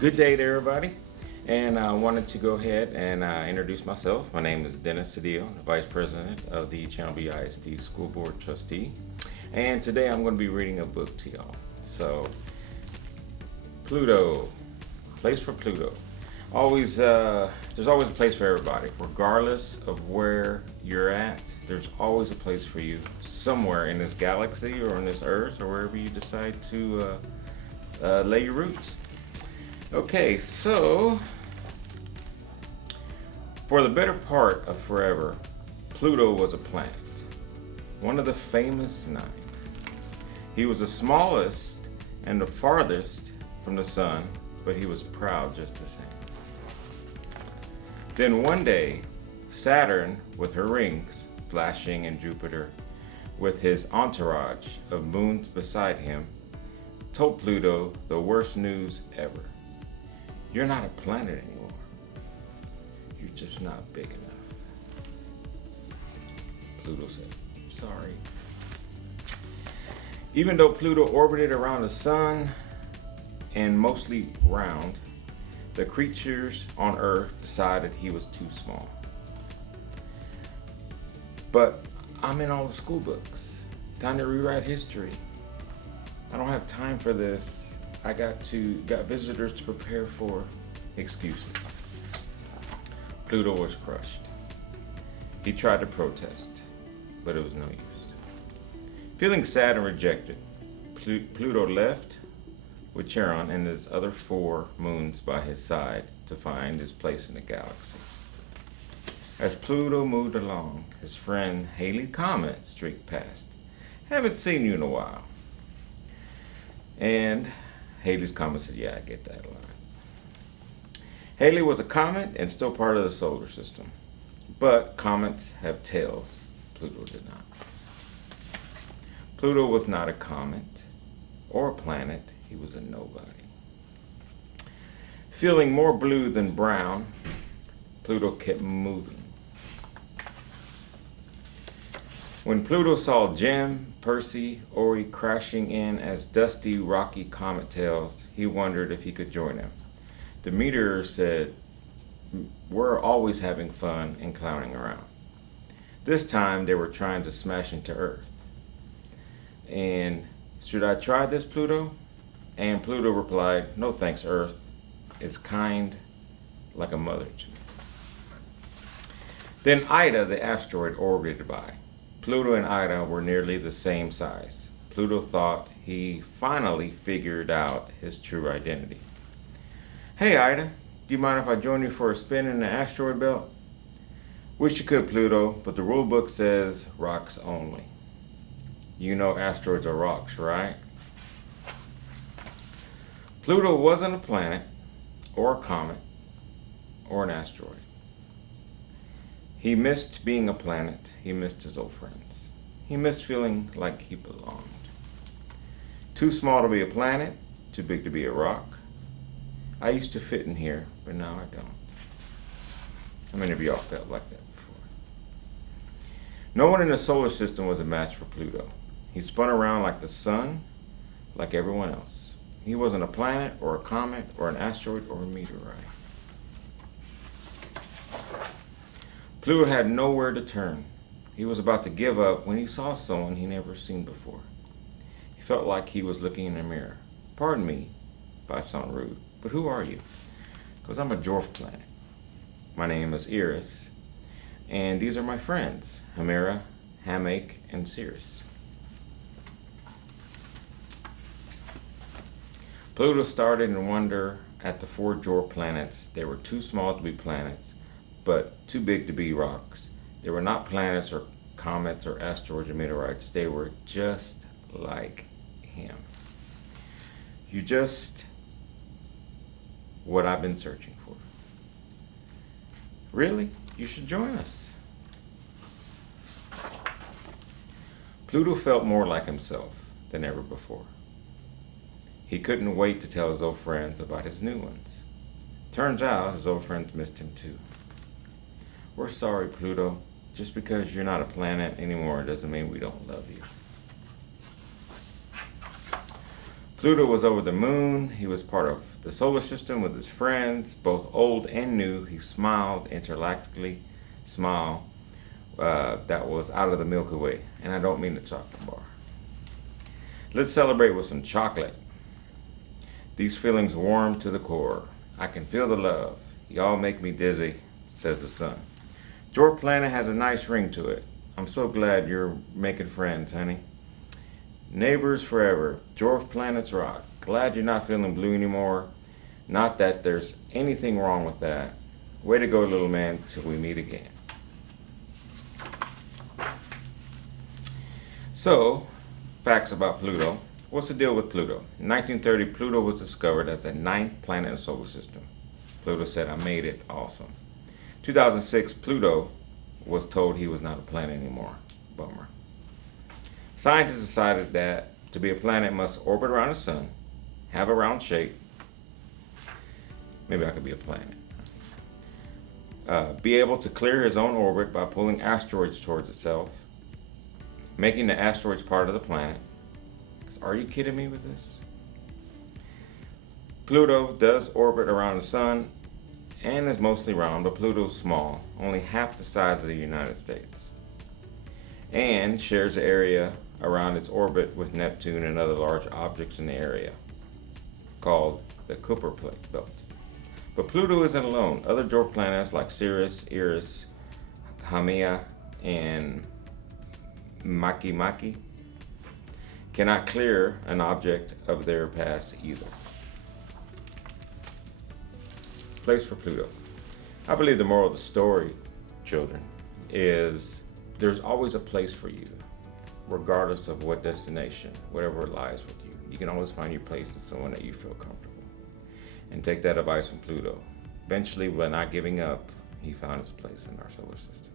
Good day to everybody, and I wanted to go ahead and introduce myself. My name is Dennis Cedillo, the Vice President of the Channel B ISD School Board Trustee, and today I'm going to be reading a book to y'all. So, Pluto, place for Pluto. There's always a place for everybody, regardless of where you're at. There's always a place for you somewhere in this galaxy or on this Earth or wherever you decide to lay your roots. Okay, so for the better part of forever, Pluto was a planet, one of the famous 9. He was the smallest and the farthest from the sun, but he was proud just the same. Then one day, Saturn, with her rings flashing, and Jupiter, with his entourage of moons beside him, told Pluto the worst news ever. You're not a planet anymore. You're just not big enough. Pluto said, sorry. Even though Pluto orbited around the sun and mostly round, the creatures on Earth decided he was too small. But I'm in all the school books. Time to rewrite history. I don't have time for this. I got visitors to prepare for. Excuses. Pluto was crushed. He tried to protest, but it was no use. Feeling sad and rejected, Pluto left with Charon and his other 4 moons by his side to find his place in the galaxy. As Pluto moved along, his friend Halley Comet streaked past. Haven't seen you in a while. And Halley's Comet said, yeah, I get that line. Halley was a comet and still part of the solar system. But comets have tails. Pluto did not. Pluto was not a comet or a planet. He was a nobody. Feeling more blue than brown, Pluto kept moving. When Pluto saw Jim, Percy, Ori crashing in as dusty, rocky comet tails, he wondered if he could join them. The meteor said, we're always having fun and clowning around. This time they were trying to smash into Earth. And should I try this, Pluto? And Pluto replied, no thanks, Earth. It's kind like a mother to me. Then Ida, the asteroid, orbited by. Pluto and Ida were nearly the same size. Pluto thought he finally figured out his true identity. Hey Ida, do you mind if I join you for a spin in the asteroid belt? Wish you could, Pluto, but the rule book says rocks only. You know asteroids are rocks, right? Pluto wasn't a planet, or a comet, or an asteroid. He missed being a planet. He missed his old friends. He missed feeling like he belonged. Too small to be a planet, too big to be a rock. I used to fit in here, but now I don't. How many of y'all felt like that before? No one in the solar system was a match for Pluto. He spun around like the sun, like everyone else. He wasn't a planet, or a comet, or an asteroid, or a meteorite. Pluto had nowhere to turn. He was about to give up when he saw someone he never seen before. He felt like he was looking in a mirror. Pardon me if I sound rude, but who are you? Because I'm a dwarf planet. My name is Eris, and these are my friends, Hemera, Hamake, and Cirrus. Pluto started in wonder at the 4 dwarf planets. They were too small to be planets, but too big to be rocks. They were not planets or comets or asteroids or meteorites. They were just like him. You just what I've been searching for. Really? You should join us. Pluto felt more like himself than ever before. He couldn't wait to tell his old friends about his new ones. Turns out his old friends missed him too. We're sorry, Pluto. Just because you're not a planet anymore doesn't mean we don't love you. Pluto was over the moon. He was part of the solar system with his friends, both old and new. He smiled intergalactically, smile that was out of the Milky Way. And I don't mean the chocolate bar. Let's celebrate with some chocolate. These feelings warm to the core. I can feel the love. Y'all make me dizzy, says the sun. Your planet has a nice ring to it. I'm so glad you're making friends, honey. Neighbors forever. Dwarf planets rock. Glad you're not feeling blue anymore. Not that there's anything wrong with that. Way to go, little man, till we meet again. So, facts about Pluto. What's the deal with Pluto? In 1930, Pluto was discovered as the ninth planet in the solar system. Pluto said, I made it. Awesome. 2006, Pluto was told he was not a planet anymore. Bummer. Scientists decided that to be a planet must orbit around the sun, have a round shape. Maybe I could be a planet. Be able to clear his own orbit by pulling asteroids towards itself, making the asteroids part of the planet. Are you kidding me with this? Pluto does orbit around the sun and is mostly round, but Pluto's small, only half the size of the United States, and shares the area around its orbit with Neptune and other large objects in the area, called the Kuiper Belt. But Pluto isn't alone. Other dwarf planets like Ceres, Eris, Haumea, and Makemake cannot clear an object of their pass either. Place for Pluto. I believe the moral of the story, children, is there's always a place for you, regardless of what destination, whatever lies with you. You can always find your place in someone that you feel comfortable. And take that advice from Pluto. Eventually, by not giving up, he found his place in our solar system.